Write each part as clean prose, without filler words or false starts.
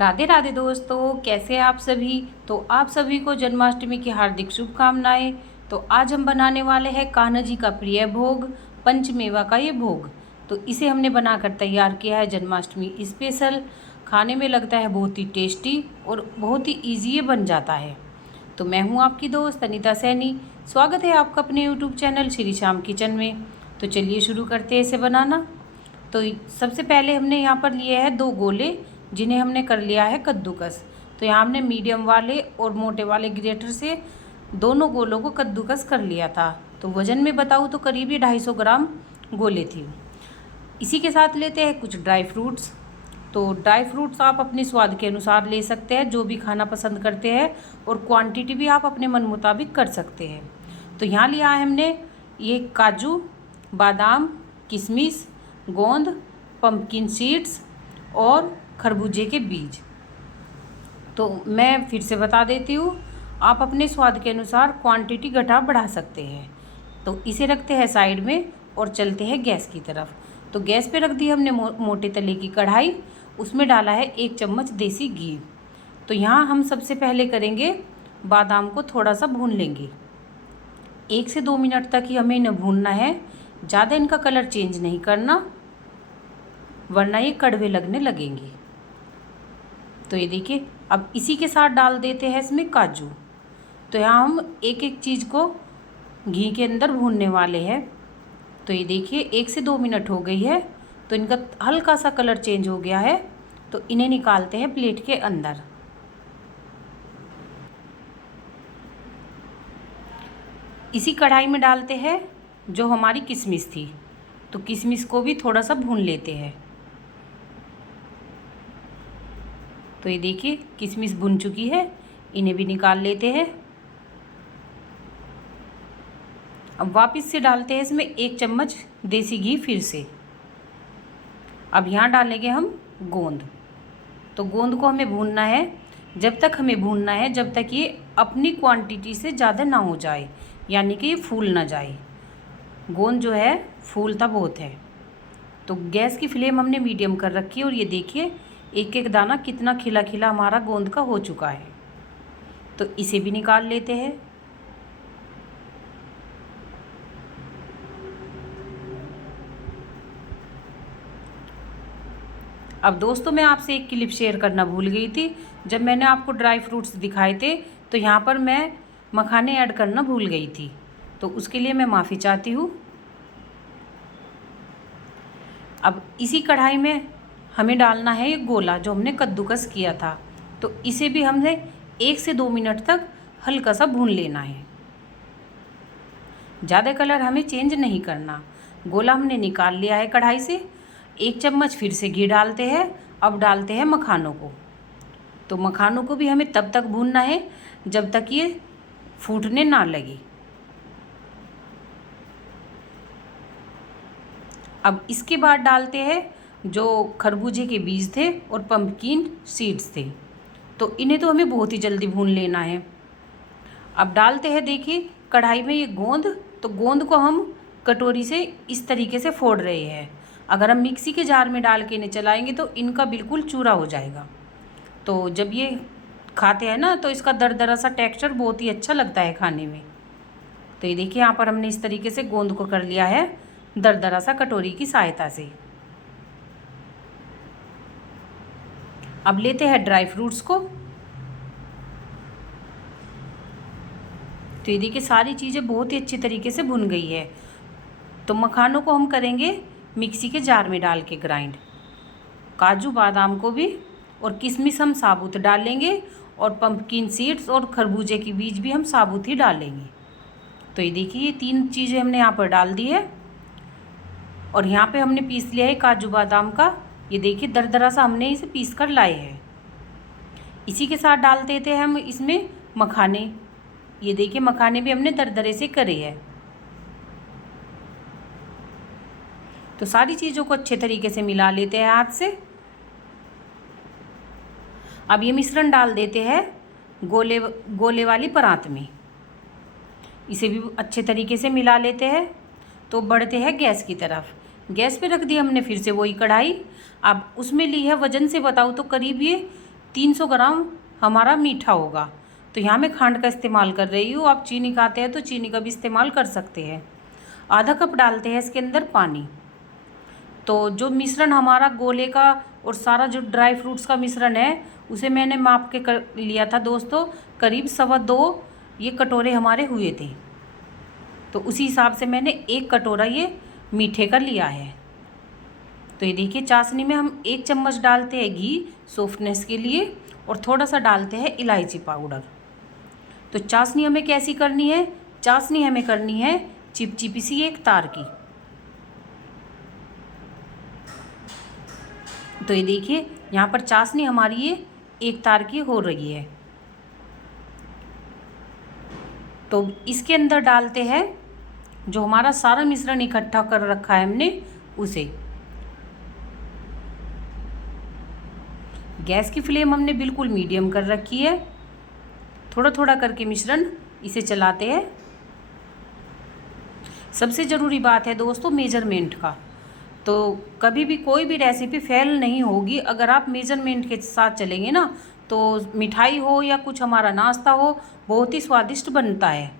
राधे राधे दोस्तों, कैसे हैं आप सभी। तो आप सभी को जन्माष्टमी की हार्दिक शुभकामनाएं। तो आज हम बनाने वाले हैं कान्हा जी का प्रिय भोग, पंचमेवा का ये भोग। तो इसे हमने बनाकर तैयार किया है जन्माष्टमी स्पेशल। खाने में लगता है बहुत ही टेस्टी और बहुत ही ईजी ये बन जाता है। तो मैं हूँ आपकी दोस्त अनीता सैनी। स्वागत है आपका अपने YouTube channel Shri Shyam kitchen में। तो चलिए शुरू करते हैं इसे बनाना। तो सबसे पहले हमने यहाँ पर लिए हैं 2 गोले, जिन्हें हमने कर लिया है कद्दूकस। तो यहाँ हमने मीडियम वाले और मोटे वाले ग्रेटर से दोनों गोलों को कद्दूकस कर लिया था। तो वज़न में बताऊँ तो करीब 250 ग्राम गोले थी। इसी के साथ लेते हैं कुछ ड्राई फ्रूट्स। तो ड्राई फ्रूट्स आप अपने स्वाद के अनुसार ले सकते हैं, जो भी खाना पसंद करते हैं, और क्वांटिटी भी आप अपने मन मुताबिक कर सकते हैं। तो यहाँ लिया है हमने ये काजू, बादाम, किशमिश, गोंद, पम्पकिन सीड्स और खरबूजे के बीज। तो मैं फिर से बता देती हूँ, आप अपने स्वाद के अनुसार क्वांटिटी घटा बढ़ा सकते हैं। तो इसे रखते हैं साइड में और चलते हैं गैस की तरफ। तो गैस पे रख दी हमने मोटे तले की कढ़ाई। उसमें डाला है 1 चम्मच देसी घी। तो यहाँ हम सबसे पहले करेंगे, बादाम को थोड़ा सा भून लेंगे। 1 से 2 मिनट तक ही हमें इन्हें भूनना है, ज़्यादा इनका कलर चेंज नहीं करना, वरना ये कड़वे लगने लगेंगे। तो ये देखिए, अब इसी के साथ डाल देते हैं इसमें काजू। तो यहाँ हम एक एक चीज़ को घी के अंदर भूनने वाले हैं। तो ये देखिए 1 से 2 मिनट हो गई है, तो इनका हल्का सा कलर चेंज हो गया है। तो इन्हें निकालते हैं प्लेट के अंदर। इसी कढ़ाई में डालते हैं जो हमारी किशमिश थी। तो किशमिश को भी थोड़ा सा भून लेते हैं। तो ये देखिए किशमिश भुन चुकी है, इन्हें भी निकाल लेते हैं। अब वापस से डालते हैं इसमें 1 चम्मच देसी घी फिर से। अब यहाँ डालेंगे हम गोंद। तो गोंद को हमें भूनना है, जब तक ये अपनी क्वांटिटी से ज़्यादा ना हो जाए, यानी कि ये फूल ना जाए। गोंद जो है फूलता बहुत है। तो गैस की फ्लेम हमने मीडियम कर रखी है, और ये देखिए एक एक दाना कितना खिला खिला हमारा गोंद का हो चुका है। तो इसे भी निकाल लेते हैं। अब दोस्तों, मैं आपसे एक क्लिप शेयर करना भूल गई थी। जब मैंने आपको ड्राई फ्रूट्स दिखाए थे, तो यहाँ पर मैं मखाने ऐड करना भूल गई थी। तो उसके लिए मैं माफ़ी चाहती हूँ। अब इसी कढ़ाई में हमें डालना है ये गोला जो हमने कद्दूकस किया था। तो इसे भी हमने 1 से 2 मिनट तक हल्का सा भून लेना है, ज़्यादा कलर हमें चेंज नहीं करना। गोला हमने निकाल लिया है कढ़ाई से। 1 चम्मच फिर से घी डालते हैं। अब डालते हैं मखानों को। तो मखानों को भी हमें तब तक भूनना है जब तक ये फूटने ना लगे। अब इसके बाद डालते हैं जो खरबूजे के बीज थे और पम्पकिन सीड्स थे। तो इन्हें तो हमें बहुत ही जल्दी भून लेना है। अब डालते हैं, देखिए कढ़ाई में ये गोंद। तो गोंद को हम कटोरी से इस तरीके से फोड़ रहे हैं। अगर हम मिक्सी के जार में डाल के इन्हें चलाएंगे तो इनका बिल्कुल चूरा हो जाएगा। तो जब ये खाते हैं ना, तो इसका दरदरा सा टेक्सचर बहुत ही अच्छा लगता है खाने में। तो ये देखिए यहाँ पर हमने इस तरीके से गोंद को कर लिया है दरदरा सा कटोरी की सहायता से। अब लेते हैं ड्राई फ्रूट्स को। तो ये देखिए सारी चीज़ें बहुत ही अच्छी तरीके से भुन गई है। तो मखानों को हम करेंगे मिक्सी के जार में डाल के ग्राइंड। काजू बादाम को भी, और किशमिश हम साबुत डालेंगे, और पम्पकिन सीड्स और खरबूजे के बीज भी हम साबुत ही डालेंगे। तो ये देखिए ये 3 चीज़ें हमने यहाँ पर डाल दी है। और यहाँ पे हमने पीस लिया है काजू बादाम का। ये देखिए दरदरा सा हमने इसे पीस कर लाए हैं। इसी के साथ डाल देते हैं हम इसमें मखाने। ये देखिए मखाने भी हमने दरदरे से करे हैं। तो सारी चीज़ों को अच्छे तरीके से मिला लेते हैं हाथ से। अब ये मिश्रण डाल देते हैं गोले वाली परात में। इसे भी अच्छे तरीके से मिला लेते हैं। तो बढ़ते हैं गैस की तरफ। गैस पे रख दी हमने फिर से वही कढ़ाई। अब उसमें ली है, वजन से बताऊँ तो करीब ये 300 ग्राम हमारा मीठा होगा। तो यहाँ मैं खांड का इस्तेमाल कर रही हूँ, आप चीनी खाते हैं तो चीनी का भी इस्तेमाल कर सकते हैं। आधा कप डालते हैं इसके अंदर पानी। तो जो मिश्रण हमारा गोले का और सारा जो ड्राई फ्रूट्स का मिश्रण है उसे मैंने माप के कर लिया था दोस्तों, करीब 2.25 ये कटोरे हमारे हुए थे। तो उसी हिसाब से मैंने 1 कटोरा ये मीठे का लिया है। तो ये देखिए, चाशनी में हम 1 चम्मच डालते हैं घी सॉफ्टनेस के लिए और थोड़ा सा डालते हैं इलायची पाउडर। तो चाशनी हमें कैसी करनी है? चाशनी हमें करनी है चिपचिपी सी एक तार की। तो ये देखिए, यहाँ पर चाशनी हमारी ये एक तार की हो रही है। तो इसके अंदर डालते हैं जो हमारा सारा मिश्रण इकट्ठा कर रखा है हमने उसे। गैस की फ्लेम हमने बिल्कुल मीडियम कर रखी है। थोड़ा थोड़ा करके मिश्रण इसे चलाते हैं। सबसे ज़रूरी बात है दोस्तों मेजरमेंट का। तो कभी भी कोई भी रेसिपी फेल नहीं होगी अगर आप मेजरमेंट के साथ चलेंगे ना, तो मिठाई हो या कुछ हमारा नाश्ता हो बहुत ही स्वादिष्ट बनता है।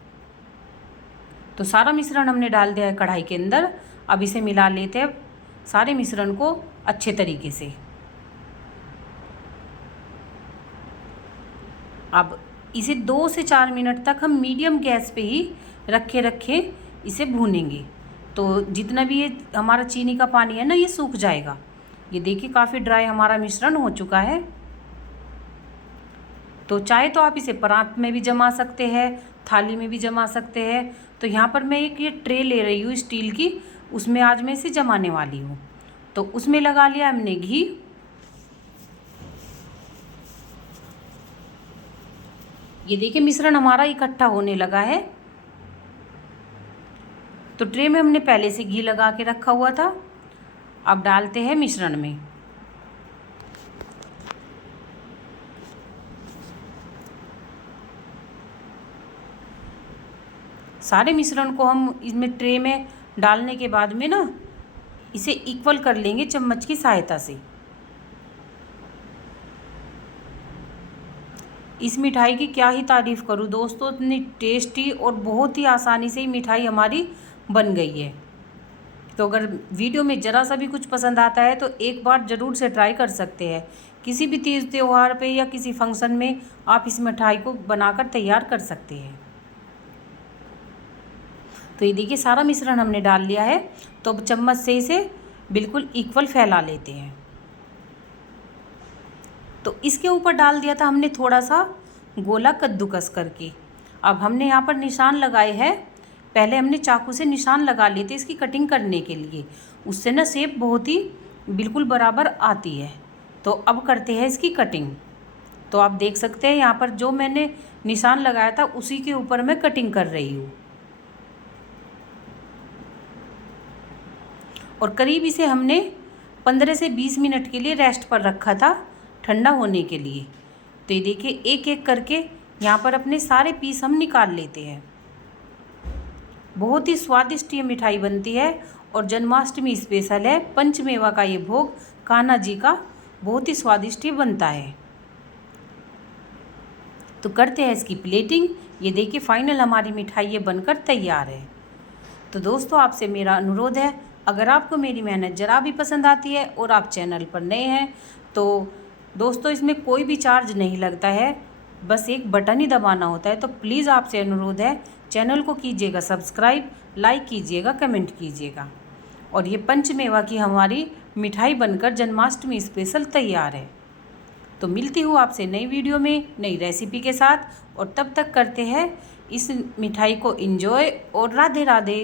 तो सारा मिश्रण हमने डाल दिया है कढ़ाई के अंदर। अब इसे मिला लेते हैं सारे मिश्रण को अच्छे तरीके से। अब इसे 2 से 4 मिनट तक हम मीडियम गैस पे ही रखे इसे भूनेंगे। तो जितना भी ये हमारा चीनी का पानी है ना ये सूख जाएगा। ये देखिए काफ़ी ड्राई हमारा मिश्रण हो चुका है। तो चाहे तो आप इसे परात में भी जमा सकते हैं, थाली में भी जमा सकते हैं। तो यहाँ पर मैं एक ये ट्रे ले रही हूँ स्टील की, उसमें आज मैं इसे जमाने वाली हूँ। तो उसमें लगा लिया हमने घी। ये देखिए मिश्रण हमारा इकट्ठा होने लगा है। तो ट्रे में हमने पहले से घी लगा के रखा हुआ था। अब डालते हैं मिश्रण में। सारे मिश्रण को हम इसमें ट्रे में डालने के बाद में ना इसे इक्वल कर लेंगे चम्मच की सहायता से। इस मिठाई की क्या ही तारीफ़ करूँ दोस्तों, इतनी टेस्टी और बहुत ही आसानी से ही मिठाई हमारी बन गई है। तो अगर वीडियो में ज़रा सा भी कुछ पसंद आता है तो एक बार ज़रूर से ट्राई कर सकते हैं। किसी भी तीज त्यौहार पे या किसी फंक्शन में आप इस मिठाई को बनाकर तैयार कर सकते हैं। तो ये देखिए सारा मिश्रण हमने डाल लिया है। तो अब चम्मच से इसे बिल्कुल इक्वल फैला लेते हैं। तो इसके ऊपर डाल दिया था हमने थोड़ा सा गोला कद्दूकस करके। अब हमने यहाँ पर निशान लगाए हैं। पहले हमने चाकू से निशान लगा लिए थे इसकी कटिंग करने के लिए, उससे ना शेप बहुत ही बिल्कुल बराबर आती है। तो अब करते हैं इसकी कटिंग। तो आप देख सकते हैं यहाँ पर जो मैंने निशान लगाया था उसी के ऊपर मैं कटिंग कर रही हूँ। और करीब इसे हमने 15 से 20 मिनट के लिए रेस्ट पर रखा था ठंडा होने के लिए। तो ये देखिए एक एक करके यहाँ पर अपने सारे पीस हम निकाल लेते हैं। बहुत ही स्वादिष्ट ये मिठाई बनती है और जन्माष्टमी स्पेशल है। पंचमेवा का ये भोग कान्हा जी का बहुत ही स्वादिष्ट ही बनता है। तो करते हैं इसकी प्लेटिंग। ये देखिए फाइनल हमारी मिठाई ये बनकर तैयार है। तो दोस्तों आपसे मेरा अनुरोध है, अगर आपको मेरी मेहनत ज़रा भी पसंद आती है और आप चैनल पर नए हैं तो दोस्तों इसमें कोई भी चार्ज नहीं लगता है, बस एक बटन ही दबाना होता है। तो प्लीज़ आपसे अनुरोध है चैनल को कीजिएगा सब्सक्राइब, लाइक कीजिएगा, कमेंट कीजिएगा। और ये पंचमेवा की हमारी मिठाई बनकर जन्माष्टमी स्पेशल तैयार है। तो मिलती हूँ आपसे नई वीडियो में नई रेसिपी के साथ, और तब तक करते हैं इस मिठाई को एंजॉय और राधे राधे।